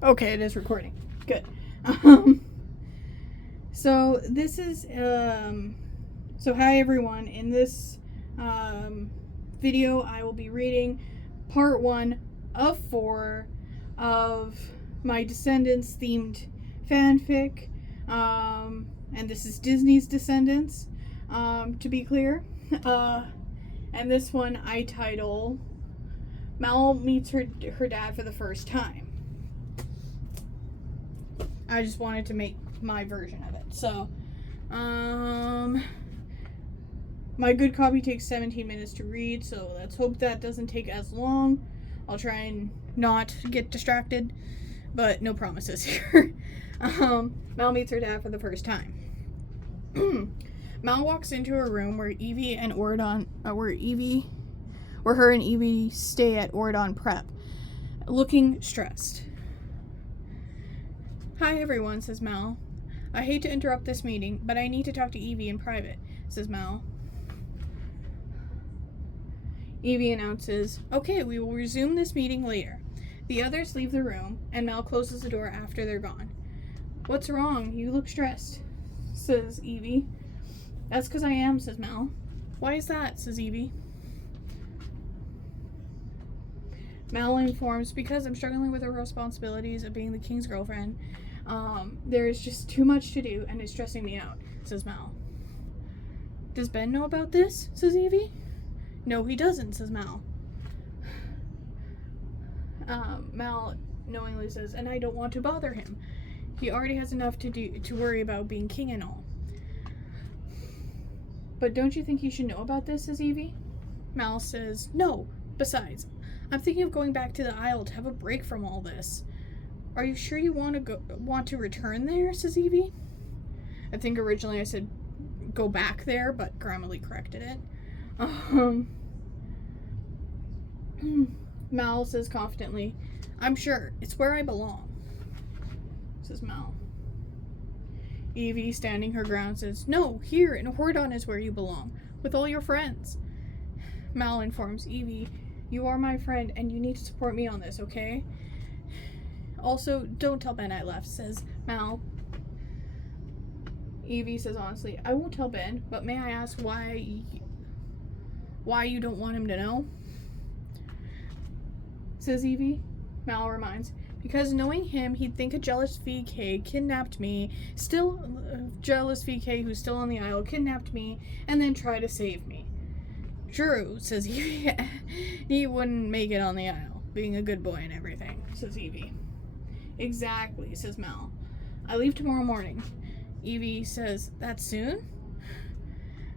Okay, it is recording. Good. So this is so hi everyone. In this video, I will be reading part 1 of 4 of my Descendants themed fanfic, and this is Disney's Descendants, to be clear. And this one I title Mal Meets her dad for the first time. I just wanted to make my version of it. So, my good copy takes 17 minutes to read, so let's hope that doesn't take as long. I'll try and not get distracted, but no promises here. Mal meets her dad for the first time. Mal walks into a room where Evie and Ordon, where her and Evie stay at Ordon Prep, looking stressed. Hi everyone, says Mal. I hate to interrupt this meeting, but I need to talk to Evie in private, says Mal. Evie announces, okay, we will resume this meeting later. The others leave the room, and Mal closes the door after they're gone. What's wrong? You look stressed, says Evie. That's because I am, says Mal. Why is that, says Evie. Mal informs, because I'm struggling with the responsibilities of being the king's girlfriend. There's just too much to do, and it's stressing me out, says Mal. Does Ben know about this, says Evie. No, he doesn't, says Mal. Mal knowingly says, and I don't want to bother him. He already has enough to worry about being king and all. But don't you think he should know about this, says Evie? Mal says, no. Besides, I'm thinking of going back to the Isle to have a break from all this. Are you sure you want to return there, says Evie? I think originally I said go back there, but Grammarly corrected it. Mal says confidently, I'm sure. It's where I belong, says Mal. Evie, standing her ground, says, no, here in Hordon is where you belong, with all your friends. Mal informs Evie, you are my friend, and you need to support me on this, okay? Also, don't tell Ben I left, says Mal. Evie says honestly, I won't tell Ben, but may I ask why you don't want him to know? Says Evie. Mal reminds, because knowing him, he'd think a jealous VK kidnapped me, jealous VK who's still on the Isle kidnapped me, and then try to save me. True, says Evie. He wouldn't make it on the Isle, being a good boy and everything, says Evie. Exactly, says Mal. I leave tomorrow morning. Evie says, that soon?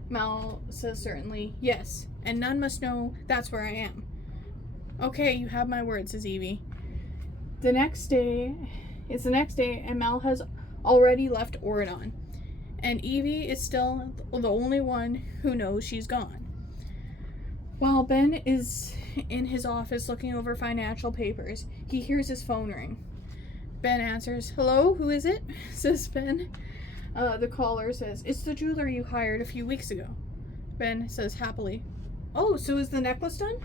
Mal says certainly, yes, and none must know that's where I am. Okay, you have my word, says Evie. It's the next day, and Mal has already left Ordon, and Evie is still the only one who knows she's gone. While Ben is in his office looking over financial papers, he hears his phone ring. Ben answers, hello, who is it? Says Ben. The caller says, it's the jeweler you hired a few weeks ago. Ben says happily, oh, so is the necklace done?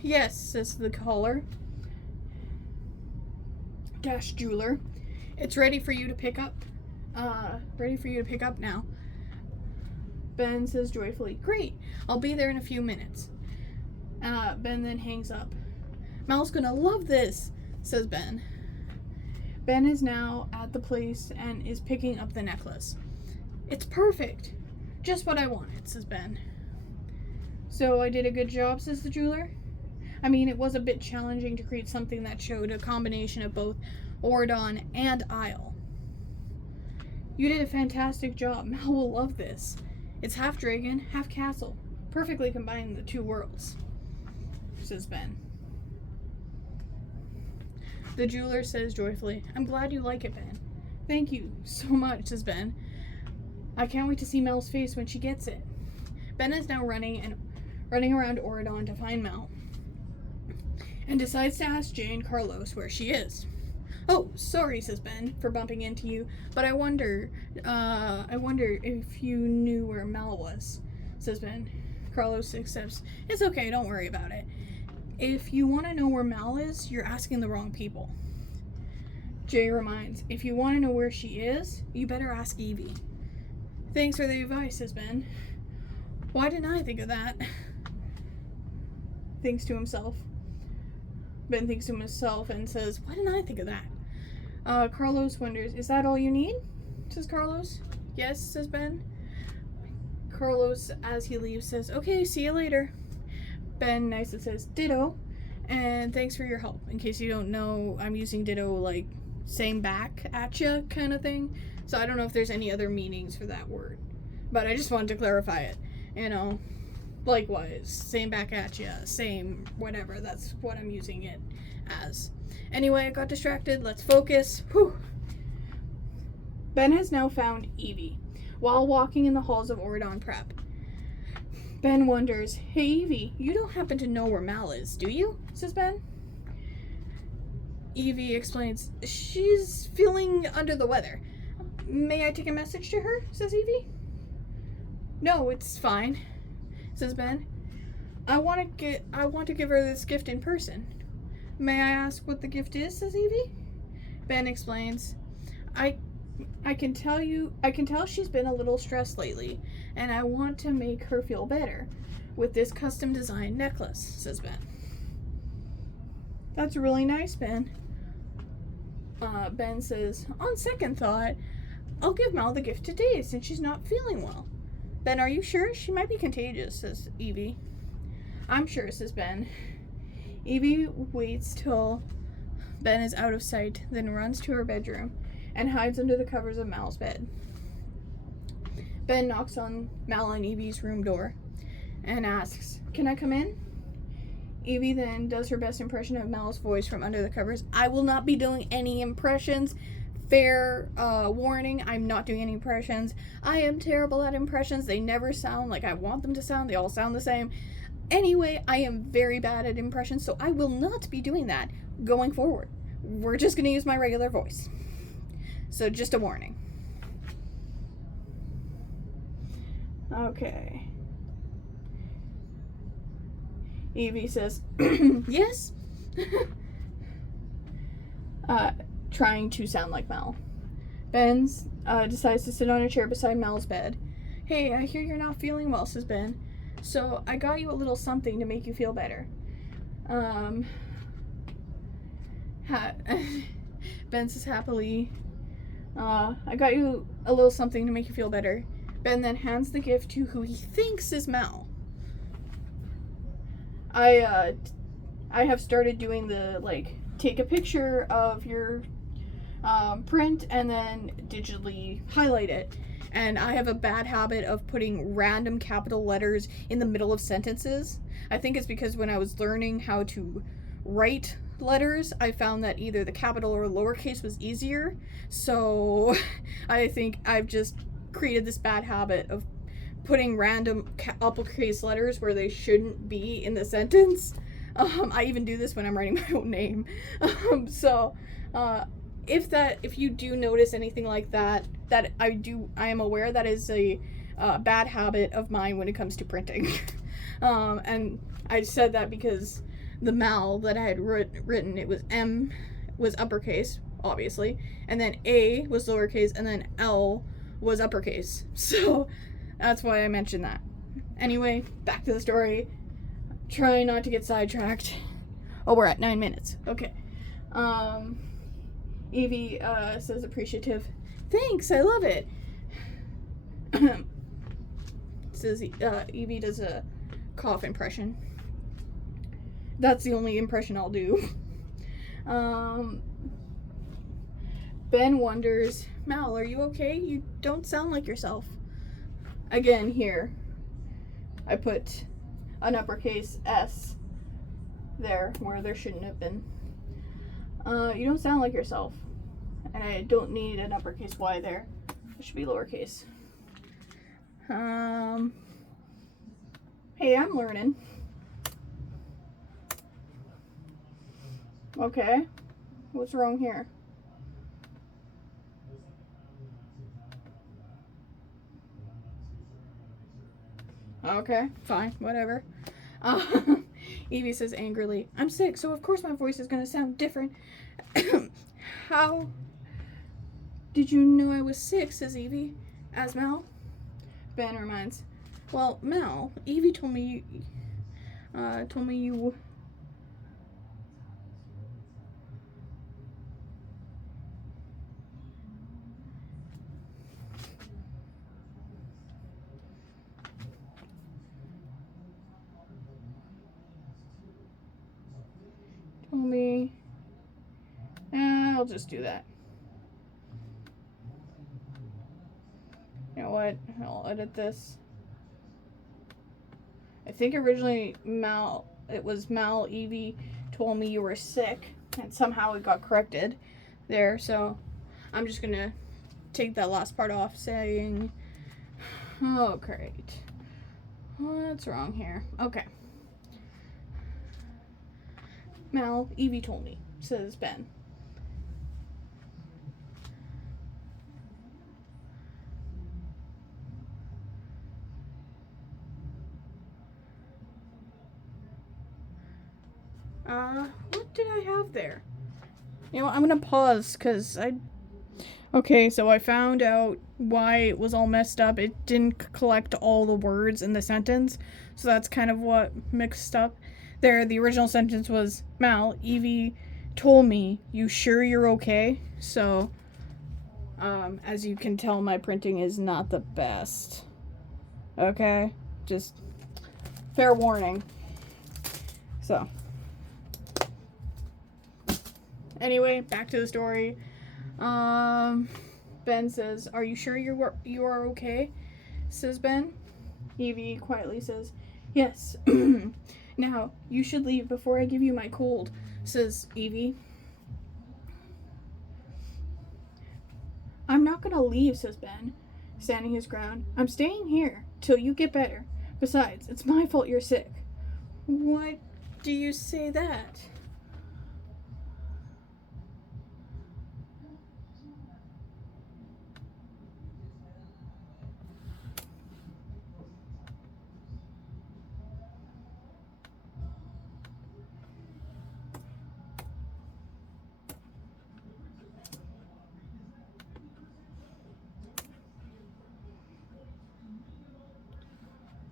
Yes, says the caller. Jeweler. It's ready for you to pick up. Now. Ben says joyfully, great, I'll be there in a few minutes. Ben then hangs up. Mal's gonna love this, says Ben. Ben is now at the place and is picking up the necklace. It's perfect. Just what I wanted, says Ben. So I did a good job, says the jeweler. I mean, it was a bit challenging to create something that showed a combination of both Ordon and Isle. You did a fantastic job. Mal will love this. It's half dragon, half castle. Perfectly combining the two worlds, says Ben. The jeweler says joyfully, I'm glad you like it, Ben. Thank you so much, says Ben. I can't wait to see Mel's face when she gets it. Ben is now running around Ordon to find Mel, and decides to ask Jay and Carlos where she is. Oh, sorry, says Ben, for bumping into you, but I wonder if you knew where Mel was, says Ben. Carlos accepts. It's okay, don't worry about it. If you want to know where Mal is, you're asking the wrong people. Jay reminds, if you want to know where she is, you better ask Evie. Thanks for the advice, says Ben. Why didn't I think of that? Thinks to himself. Ben thinks to himself and says, why didn't I think of that? Carlos wonders, is that all you need? Says Carlos. Yes, says Ben. Carlos, as he leaves, says, okay, see you later. Ben nicely says, ditto, and thanks for your help. In case you don't know, I'm using ditto like same back at ya kind of thing. So I don't know if there's any other meanings for that word. But I just wanted to clarify it. You know, likewise, same back at ya, same whatever. That's what I'm using it as. Anyway, I got distracted. Let's focus. Whew. Ben has now found Evie while walking in the halls of Oridon Prep. Ben wonders, hey Evie, you don't happen to know where Mal is, do you? Says Ben. Evie explains, she's feeling under the weather. May I take a message to her? Says Evie. No, it's fine, says Ben. I want to give her this gift in person. May I ask what the gift is? Says Evie. Ben explains, I can tell she's been a little stressed lately, and I want to make her feel better with this custom designed necklace, says Ben. That's really nice, Ben. Ben says, on second thought, I'll give Mal the gift today since she's not feeling well. Ben, are you sure? She might be contagious, says Evie. I'm sure, says Ben. Evie waits till Ben is out of sight, then runs to her bedroom and hides under the covers of Mal's bed. Ben knocks on Mal and Evie's room door and asks, can I come in? Evie then does her best impression of Mal's voice from under the covers. I will not be doing any impressions. Fair warning, I'm not doing any impressions. I am terrible at impressions. They never sound like I want them to sound. They all sound the same. Anyway, I am very bad at impressions, so I will not be doing that going forward. We're just going to use my regular voice. So just a warning. Okay. Evie says, yes? Trying to sound like Mal. Ben decides to sit on a chair beside Mal's bed. Hey, I hear you're not feeling well, says Ben. So I got you a little something to make you feel better. Ben says happily, I got you a little something to make you feel better. Ben then hands the gift to who he thinks is Mal. I have started doing the, like, take a picture of your print and then digitally highlight it. And I have a bad habit of putting random capital letters in the middle of sentences. I think it's because when I was learning how to write letters, I found that either the capital or lowercase was easier. So I think I've just created this bad habit of putting random uppercase letters where they shouldn't be in the sentence. I even do this when I'm writing my own name. If you do notice anything like that, I am aware that is a bad habit of mine when it comes to printing. And I said that because the Mal that I had written, it was M was uppercase, obviously, and then A was lowercase, and then L was uppercase. So that's why I mentioned that. Anyway, back to the story. Try not to get sidetracked. Oh, we're at 9 minutes. Okay. Evie says appreciative. Thanks, I love it. Says Evie does a cough impression. That's the only impression I'll do. Ben wonders, Mal, are you okay? You don't sound like yourself. Again, here, I put an uppercase S there where there shouldn't have been. You don't sound like yourself. And I don't need an uppercase Y there. It should be lowercase. Hey, I'm learning. Okay. What's wrong here? Okay, fine, whatever. Evie says angrily, I'm sick, so of course my voice is going to sound different. How did you know I was sick, says Evie, as Mal. Ben reminds, well, Mal, Evie told me you told me. I'll just do that. You know what? I'll edit this. I think originally it was Mal, Evie told me you were sick, and somehow it got corrected there, so I'm just gonna take that last part off, saying, oh, great. What's wrong here? Okay. Mal, Evie told me, says Ben. What did I have there? You know, I'm gonna pause, because Okay, so I found out why it was all messed up. It didn't collect all the words in the sentence, so that's kind of what mixed up. There, the original sentence was, Mal, Evie told me, you sure you're okay? So, as you can tell, my printing is not the best. Okay? Just fair warning. So, anyway, back to the story. Ben says, are you sure you are okay? Says Ben. Evie quietly says, yes. Now, you should leave before I give you my cold, says Evie. I'm not gonna leave, says Ben, standing his ground. I'm staying here till you get better. Besides, it's my fault you're sick. Why do you say that?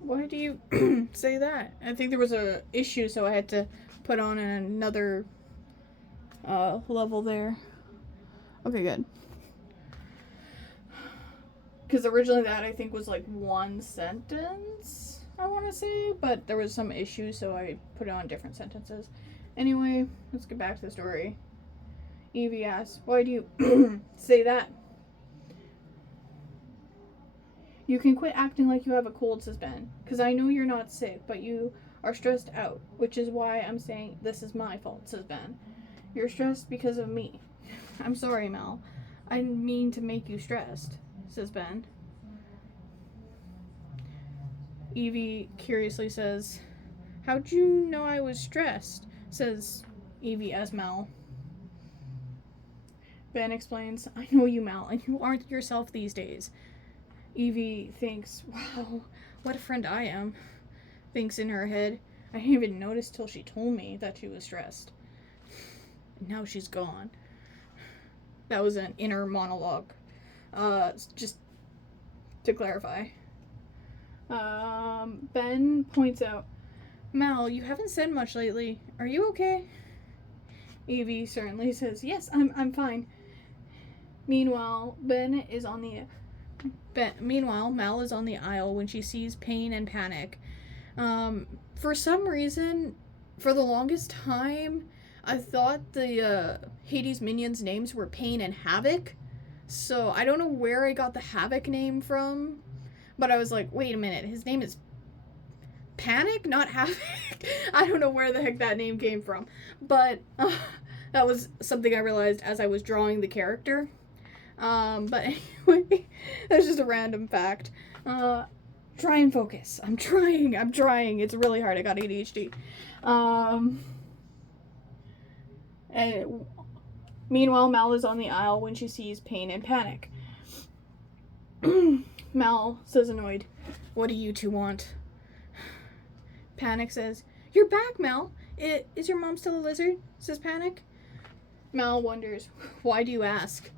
Why do you say that? I think there was a issue, so I had to put on another level there. Okay, good. Because originally that, I think, was like one sentence, I want to say, but there was some issue, so I put it on different sentences. Anyway, let's get back to the story. Evie asks, why do you say that? You can quit acting like you have a cold, says Ben, because I know you're not sick, but you are stressed out, which is why I'm saying this is my fault, says Ben. You're stressed because of me. I'm sorry, Mal. I didn't mean to make you stressed, says Ben. Evie curiously says, how'd you know I was stressed? Says Evie as Mal. Ben explains, I know you, Mal, and you aren't yourself these days. Evie thinks, wow, what a friend I am. Thinks in her head, I didn't even notice till she told me that she was stressed. And now she's gone. That was an inner monologue. Just to clarify. Ben points out, Mal, you haven't said much lately. Are you okay? Evie certainly says, yes, I'm fine. Meanwhile, Mal is on the aisle when she sees Pain and Panic. For some reason, for the longest time, I thought the Hades minions' names were Pain and Havoc. So I don't know where I got the Havoc name from, but I was like, wait a minute, his name is Panic, not Havoc? I don't know where the heck that name came from, but that was something I realized as I was drawing the character. But anyway, that's just a random fact. Try and focus. I'm trying. It's really hard. I got ADHD. And meanwhile, Mal is on the aisle when she sees Pain and Panic. Mal says annoyed, what do you two want? Panic says, you're back, Mal. Is your mom still a lizard? Says Panic. Mal wonders, why do you ask?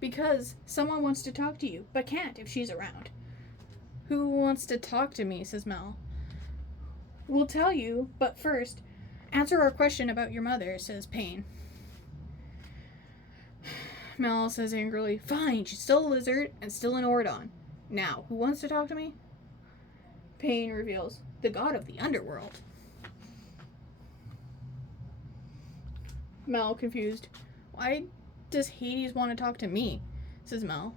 Because someone wants to talk to you, but can't if she's around. Who wants to talk to me, says Mal. We'll tell you, but first, answer our question about your mother, says Payne. Mal says angrily, fine, she's still a lizard and still an Ordon. Now, who wants to talk to me? Payne reveals, the god of the underworld. Mal, confused, why does Hades want to talk to me? Says Mal.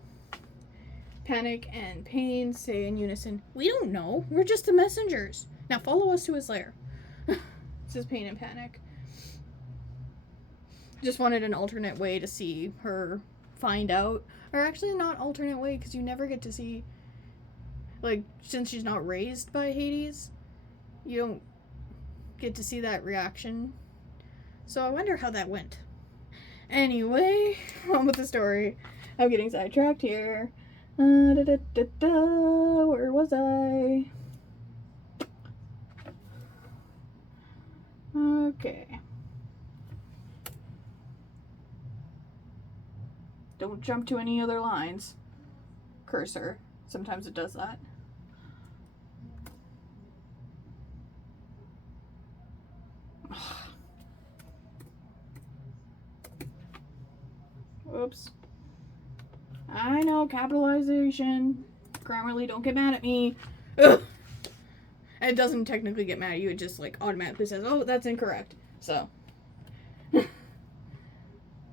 Panic and Payne say in unison, we don't know, we're just the messengers. Now follow us to his lair. Says Payne in panic. Just wanted an alternate way to see her find out. Or actually not alternate way, because you never get to see, like, since she's not raised by Hades, you don't get to see that reaction. So I wonder how that went. Anyway, on with the story. I'm getting sidetracked here. Where was I? Okay. Don't jump to any other lines. Cursor. Sometimes it does that. Oops. I know, capitalization. Grammarly, don't get mad at me. Ugh. It doesn't technically get mad at you, it just like automatically says, oh, that's incorrect. So.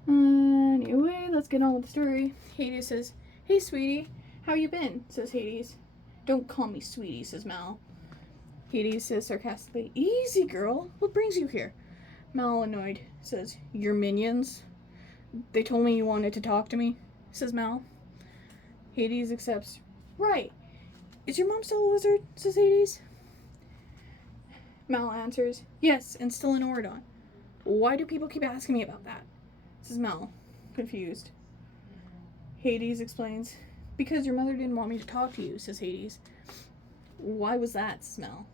Anyway, let's get on with the story. Hades says, hey, sweetie, how you been? Says Hades. Don't call me sweetie, says Mal. Hades says sarcastically, easy, girl. What brings you here? Mal, annoyed, says, your minions? They told me you wanted to talk to me, says Mal. Hades accepts. Right. Is your mom still a lizard? Says Hades. Mal answers, yes, and still an Ordon. Why do people keep asking me about that? Says Mal, confused. Hades explains, because your mother didn't want me to talk to you, says Hades. Why was that, says Mal.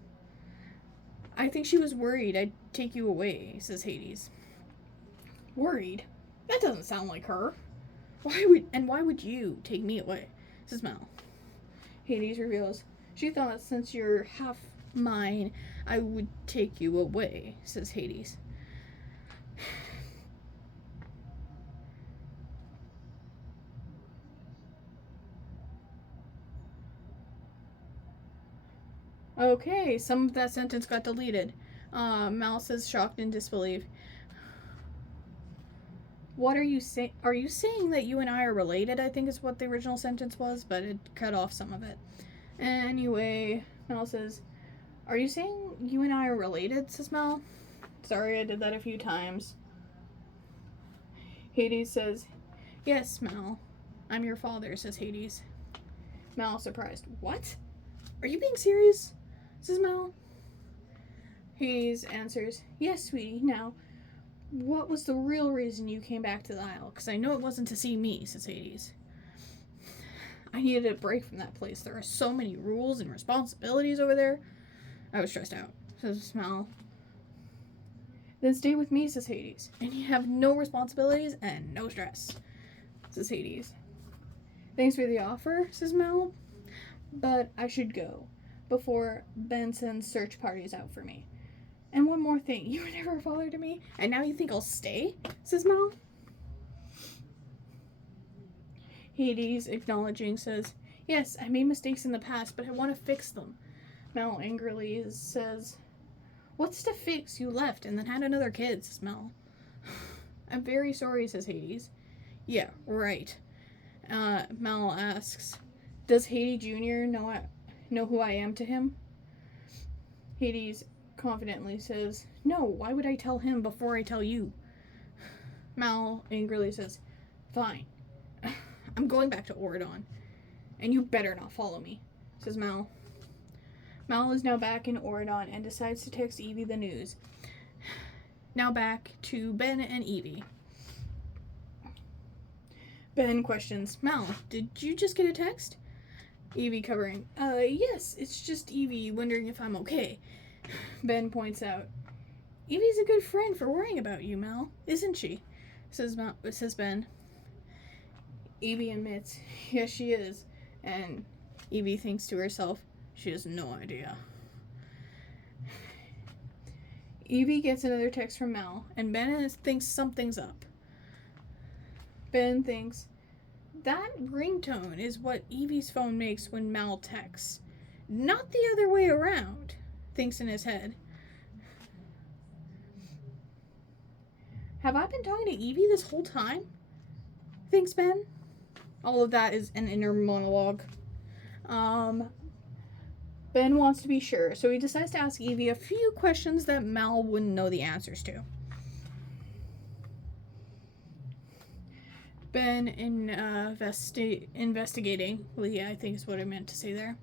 I think she was worried I'd take you away, says Hades. Worried? That doesn't sound like her. Why would you take me away? Says Mal. Hades reveals, she thought since you're half mine, I would take you away, says Hades. Okay, some of that sentence got deleted. Mal says, shocked in disbelief. What are you saying? Are you saying that you and I are related? I think is what the original sentence was, but it cut off some of it. Anyway, Mal says, are you saying you and I are related? Says Mal. Sorry, I did that a few times. Hades says, yes, Mal. I'm your father, says Hades. Mal, surprised. What? Are you being serious? Says Mal. Hades answers, yes, sweetie. Now, what was the real reason you came back to the Isle? Because I know it wasn't to see me, says Hades. I needed a break from that place. There are so many rules and responsibilities over there. I was stressed out, says Mal. Then stay with me, says Hades. And you have no responsibilities and no stress, says Hades. Thanks for the offer, says Mal. But I should go before Ben sends search parties out for me. And one more thing, you were never a father to me, and now you think I'll stay? Says Mal. Hades, acknowledging, says, yes, I made mistakes in the past, but I want to fix them. Mal angrily says, what's to fix? You left and then had another kid, says Mal. I'm very sorry, says Hades. Yeah, right. Mal asks, does Hades Jr. know who I am to him? Hades confidently says, no, why would I tell him before I tell you? Mal angrily says, fine. I'm going back to Oridon, and you better not follow me, says Mal. Mal is now back in Oridon and decides to text Evie the news. Now back to Ben and Evie. Ben questions, Mal, did you just get a text? Evie covering, yes, it's just Evie wondering if I'm okay. Ben points out, Evie's a good friend for worrying about you, Mal, isn't she? says Ben. Evie admits, yes, she is. And Evie thinks to herself, she has no idea. Evie gets another text from Mal, and Ben thinks something's up. Ben thinks that ringtone is what Evie's phone makes when Mal texts, not the other way around, thinks in his head. Have I been talking to Evie this whole time? Thinks Ben. All of that is an inner monologue. Ben wants to be sure, so he decides to ask Evie a few questions that Mal wouldn't know the answers to. Ben investigatingly, I think is what I meant to say there.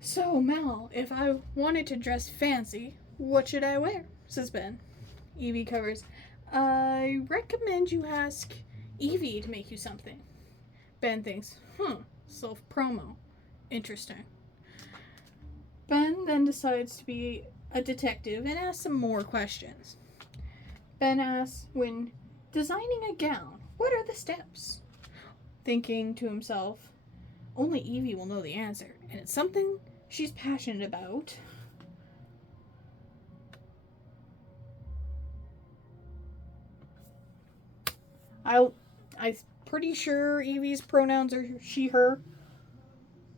So, Mal, if I wanted to dress fancy, what should I wear? Says Ben. Evie covers. I recommend you ask Evie to make you something. Ben thinks, self-promo. Interesting. Ben then decides to be a detective and asks some more questions. Ben asks, when designing a gown, what are the steps? Thinking to himself, only Evie will know the answer, and it's something she's passionate about. I'm pretty sure Evie's pronouns are she, her.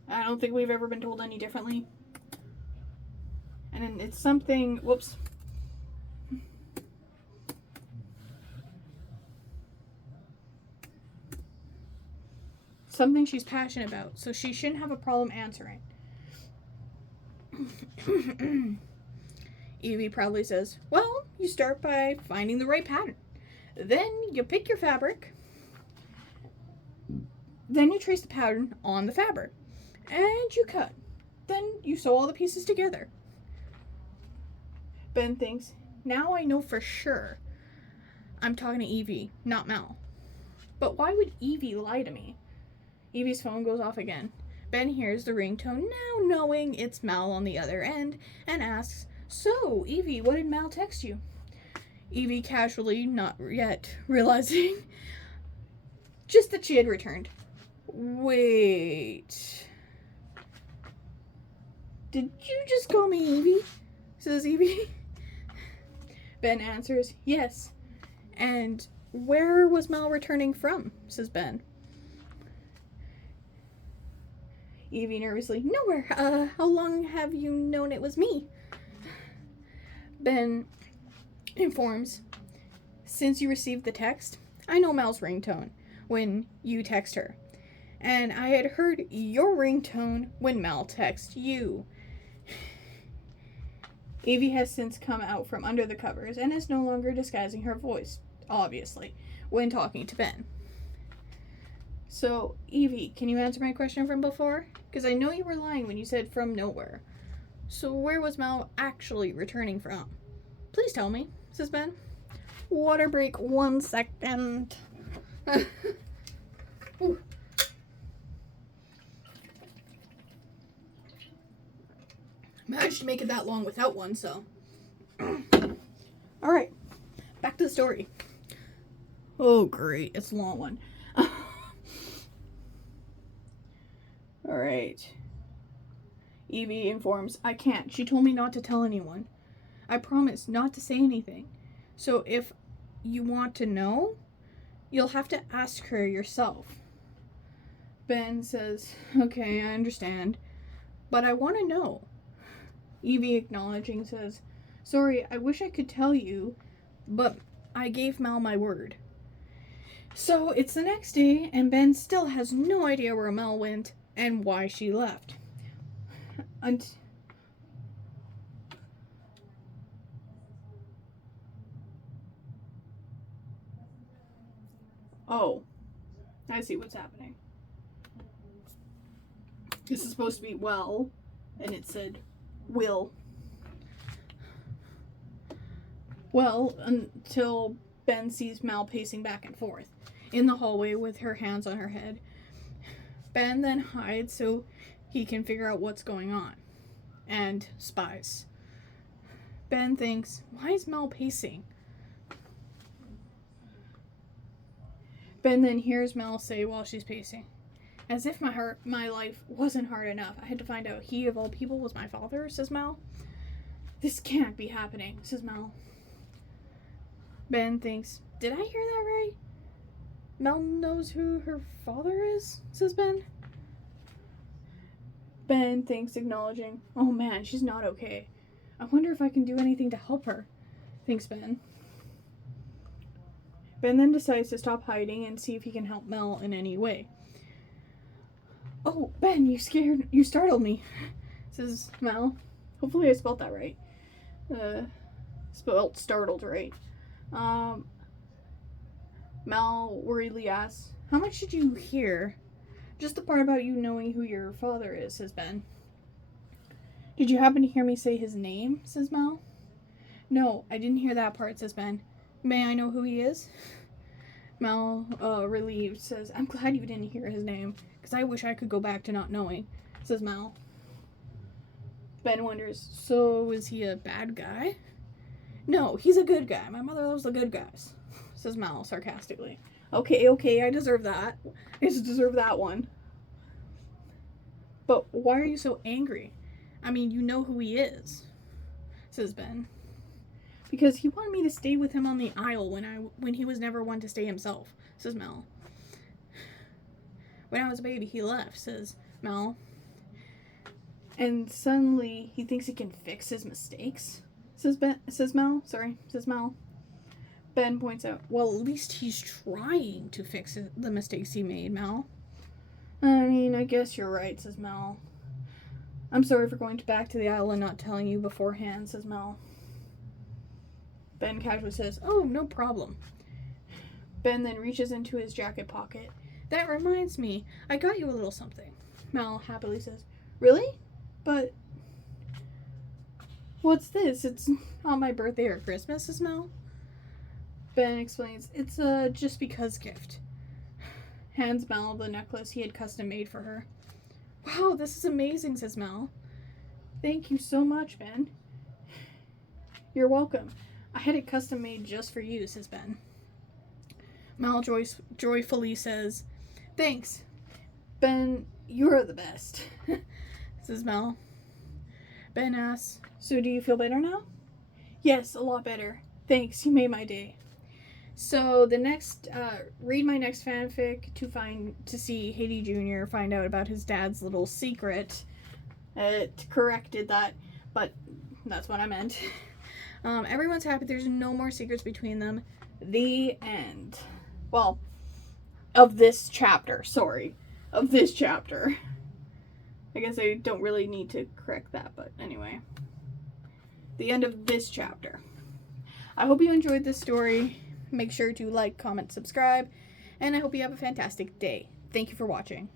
I don't think we've ever been told any differently. And it's something, whoops. Something she's passionate about, so she shouldn't have a problem answering. Evie proudly says, well, you start by finding the right pattern. Then you pick your fabric. Then you trace the pattern on the fabric. And you cut. Then you sew all the pieces together. Ben thinks, now I know for sure I'm talking to Evie, not Mal. But why would Evie lie to me? Evie's phone goes off again. Ben hears the ringtone, now knowing it's Mal on the other end, and asks, so, Evie, what did Mal text you? Evie casually, not yet realizing, just that she had returned. Wait. Did you just call me Evie? Says Evie. Ben answers, yes. And where was Mal returning from? Says Ben. Evie nervously, nowhere. How long have you known it was me? Ben informs, since you received the text, I know Mal's ringtone when you text her. And I had heard your ringtone when Mal texted you. Evie has since come out from under the covers and is no longer disguising her voice, obviously, when talking to Ben. So, Evie, can you answer my question from before? Because I know you were lying when you said from nowhere. So where was Mal actually returning from? Please tell me, says Ben. Water break 1 second. Managed to make it that long without one, so. Alright, back to the story. Oh, great, it's a long one. Alright. Evie informs, I can't. She told me not to tell anyone. I promised not to say anything. So if you want to know, you'll have to ask her yourself. Ben says, okay, I understand. But I want to know. Evie, acknowledging, says, sorry, I wish I could tell you, but I gave Mal my word. So it's the next day, and Ben still has no idea where Mal went and why she left. Oh, I see what's happening. This is supposed to be well, and it said will. Well, until Ben sees Mal pacing back and forth in the hallway with her hands on her head. Ben then hides so he can figure out what's going on, and spies. Ben thinks, why is Mal pacing? Ben then hears Mel say while she's pacing, "As if my life wasn't hard enough. I had to find out he, of all people, was my father," says Mel. "This can't be happening," says Mel. Ben thinks, "Did I hear that right? Mel knows who her father is," says Ben. Ben thinks, acknowledging, "Oh man, she's not okay. I wonder if I can do anything to help her," thinks Ben. Ben then decides to stop hiding and see if he can help Mel in any way. "Oh, Ben, you startled me," says Mel. Hopefully I spelled that right. Spelled startled right. Mel worriedly asks, "How much did you hear?" "Just the part about you knowing who your father is," says Ben. "Did you happen to hear me say his name?" says Mel. "No, I didn't hear that part," says Ben. "May I know who he is?" Mel, relieved, says, "I'm glad you didn't hear his name, because I wish I could go back to not knowing," says Mel. Ben wonders, "So is he a bad guy?" "No, he's a good guy. My mother loves the good guys," says Mel sarcastically. Okay, I deserve that. I just deserve that one. "But why are you so angry? I mean, you know who he is," says Ben. "Because he wanted me to stay with him on the Isle when he was never one to stay himself," says Mel. "When I was a baby, he left," says Mel. "And suddenly he thinks he can fix his mistakes," says Mel. Ben points out, "Well, at least he's trying to fix the mistakes he made, Mel." "I mean, I guess you're right," says Mel. "I'm sorry for going back to the Isle and not telling you beforehand," says Mel. Ben casually says, "Oh, no problem." Ben then reaches into his jacket pocket. "That reminds me, I got you a little something," Mel happily says. "Really? But what's this? It's not my birthday or Christmas," says Mel. Ben explains, "It's a just because gift." Hands Mel the necklace he had custom made for her. "Wow, this is amazing," says Mel. "Thank you so much, Ben." "You're welcome. I had it custom made just for you," says Ben. Mel joyfully says, "Thanks, Ben, you're the best," says Mel. Ben asks, "So do you feel better now?" "Yes, a lot better. Thanks, you made my day." So the next, read my next fanfic to see Haiti Jr. find out about his dad's little secret. It corrected that, but that's what I meant. Everyone's happy. There's no more secrets between them. The end. Well, of this chapter. Sorry. Of this chapter. I guess I don't really need to correct that, but anyway. The end of this chapter. I hope you enjoyed this story. Make sure to like, comment, subscribe, and I hope you have a fantastic day. Thank you for watching.